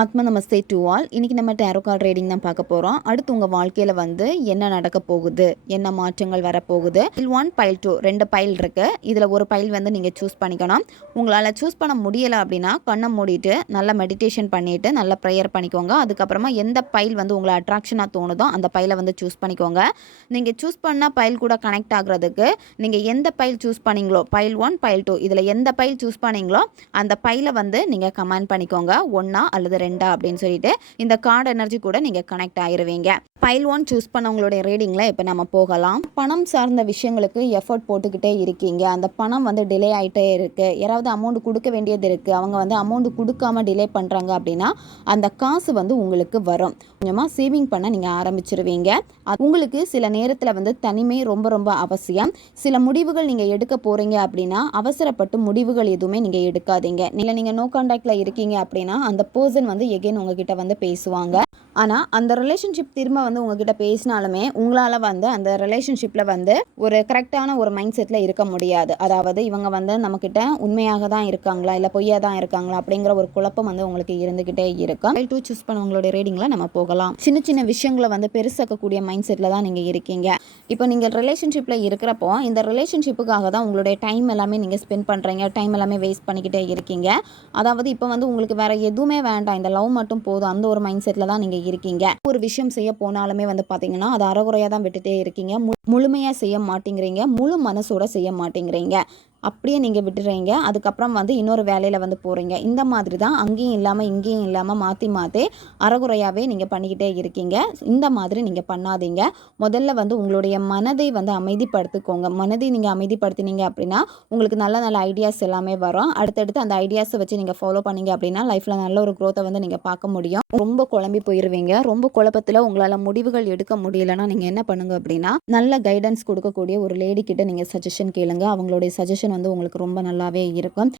ஆத்ம நமஸ்தே to all. இன்றைக்கி நம்ம டேரோ கார்டு ரீடிங் தான் பார்க்க போகிறோம். அடுத்து உங்கள் வாழ்க்கையில் என்ன நடக்க போகுது, என்ன மாற்றங்கள் வரப்போகுது. பைல் 1 பைல் 2 2 பைல் இருக்குது. இதில் ஒரு பைல் நீங்கள் சூஸ் பண்ணிக்கணும். உங்களால் சூஸ் பண்ண முடியலை அப்படின்னா கண்ணை மூடிட்டு நல்லா மெடிடேஷன் பண்ணிவிட்டு நல்லா ப்ரேயர் பண்ணிக்கோங்க. அதுக்கப்புறமா எந்த பைல் உங்களை அட்ராக்ஷனாக தோணுதோ அந்த பைலை சூஸ் பண்ணிக்கோங்க. நீங்கள் சூஸ் பண்ண பைல் கூட கனெக்ட் ஆகுறதுக்கு நீங்கள் எந்த பைல் சூஸ் பண்ணீங்களோ, பைல் 1 பைல் 2 இதில் எந்த பைல் சூஸ் பண்ணீங்களோ அந்த பைலை நீங்கள் கமெண்ட் பண்ணிக்கோங்க. 1 அல்லது 2 அப்படின்னு சொல்லிட்டு இந்த கார்டு எனர்ஜி கூட நீங்கள் கனெக்ட் ஆகிருவீங்க. பைல் 1 சூஸ் பண்ணவங்களுடைய ரீடிங்கில் இப்போ நம்ம போகலாம். பணம் சார்ந்த விஷயங்களுக்கு எஃபர்ட் போட்டுக்கிட்டே இருக்கீங்க. அந்த பணம் டிலே ஆகிட்டே இருக்குது. யாராவது அமௌண்ட் கொடுக்க வேண்டியது இருக்குது, அவங்க அமௌண்ட் கொடுக்காம டிலே பண்ணுறாங்க அப்படின்னா அந்த காசு உங்களுக்கு வரும். கொஞ்சமாக சேவிங் பண்ண நீங்கள் ஆரம்பிச்சிருவீங்க. உங்களுக்கு சில நேரத்தில் தனிமை ரொம்ப ரொம்ப அவசியம். சில முடிவுகள் நீங்கள் எடுக்க போகிறீங்க அப்படின்னா அவசரப்பட்டு முடிவுகள் எதுவுமே நீங்கள் எடுக்காதீங்க. நீங்கள் நோ கான்டாக்டில் இருக்கீங்க அப்படின்னா அந்த பர்சன் எகெயின் உங்ககிட்ட பேசுவாங்க. ஆனால் அந்த ரிலேஷன்ஷிப் திரும்ப உங்ககிட்ட பேசினாலுமே உங்களால் அந்த ரிலேஷன்ஷிப்பில் ஒரு கரெக்டான ஒரு மைண்ட் செட்டில் இருக்க முடியாது. அதாவது இவங்க நம்மக்கிட்ட உண்மையாக தான் இருக்காங்களா இல்லை பொய்யா தான் இருக்காங்களா அப்படிங்கிற ஒரு குழப்பம் உங்களுக்கு இருந்துக்கிட்டே இருக்கும். 2 சூஸ் பண்ணவங்களுடைய ரீடிங்கில் நம்ம போகலாம். சின்ன சின்ன விஷயங்களை பெருசாக்கக்கூடிய மைண்ட் செட்டில் தான் நீங்கள் இருக்கீங்க. இப்போ நீங்கள் ரிலேஷன்ஷிப்பில் இருக்கிறப்போ இந்த ரிலேஷன்ஷிப்புக்காக தான் உங்களுடைய டைம் எல்லாமே நீங்கள் ஸ்பெண்ட் பண்ணுறீங்க. டைம் எல்லாமே வேஸ்ட் பண்ணிக்கிட்டே இருக்கீங்க. அதாவது இப்போ உங்களுக்கு வேறு எதுவுமே வேண்டாம், இந்த லவ் மட்டும் போதும், அந்த ஒரு மைண்ட் செட்டில் தான் நீங்கள் இருக்கீங்க. ஒரு விஷயம் செய்ய போனாலுமே பார்த்தீங்கன்னா அது அறகுறையாக தான் விட்டுட்டே இருக்கீங்க. முழுமையாக செய்ய மாட்டேங்கிறீங்க, முழு மனசோட செய்ய மாட்டேங்கிறீங்க. அப்படியே நீங்கள் விட்டுறீங்க. அதுக்கப்புறம் இன்னொரு வேலையில் போகிறீங்க. இந்த மாதிரி தான் அங்கேயும் இல்லாமல் இங்கேயும் இல்லாமல் மாற்றி மாற்றி அறகுறையாகவே நீங்கள் பண்ணிக்கிட்டே இருக்கீங்க. இந்த மாதிரி நீங்கள் பண்ணாதீங்க. முதல்ல உங்களுடைய மனதை அமைதிப்படுத்திக்கோங்க. மனதை நீங்கள் அமைதிப்படுத்தினீங்க அப்படின்னா உங்களுக்கு நல்ல நல்ல ஐடியாஸ் எல்லாமே வரும். அடுத்தடுத்து அந்த ஐடியாஸை வச்சு நீங்கள் ஃபாலோ பண்ணீங்க அப்படின்னா லைஃப்பில் நல்ல ஒரு க்ரோத்தை நீங்கள் பார்க்க முடியும். ரொம்ப குழம்பி போயிடுவீங்க. ரொம்ப குழப்பத்தில் உங்களால் முடிவுகள் எடுக்க முடியலைன்னா நீங்கள் என்ன பண்ணுங்க அப்படின்னா நல்ல கைடன்ஸ் கொடுக்கக்கூடிய ஒரு லேடி கிட்ட நீங்கள் சஜஷன் கேளுங்க. அவங்களுடைய சஜஷன் உங்களுக்கு ரொம்ப நல்லாவே இருக்கும்.